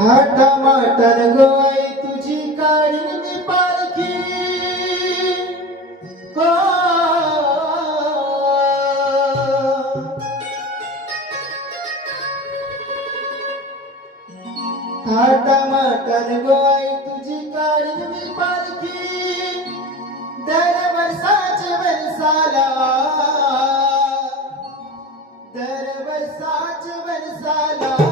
थाटामाटात गोई तुझी काढीन मी पालखी हो. थाटामाटात गोई तुझी काढीन मी पालखी दर वर्षाच्या वर्षाला दर वर्षाच्या वर्षाला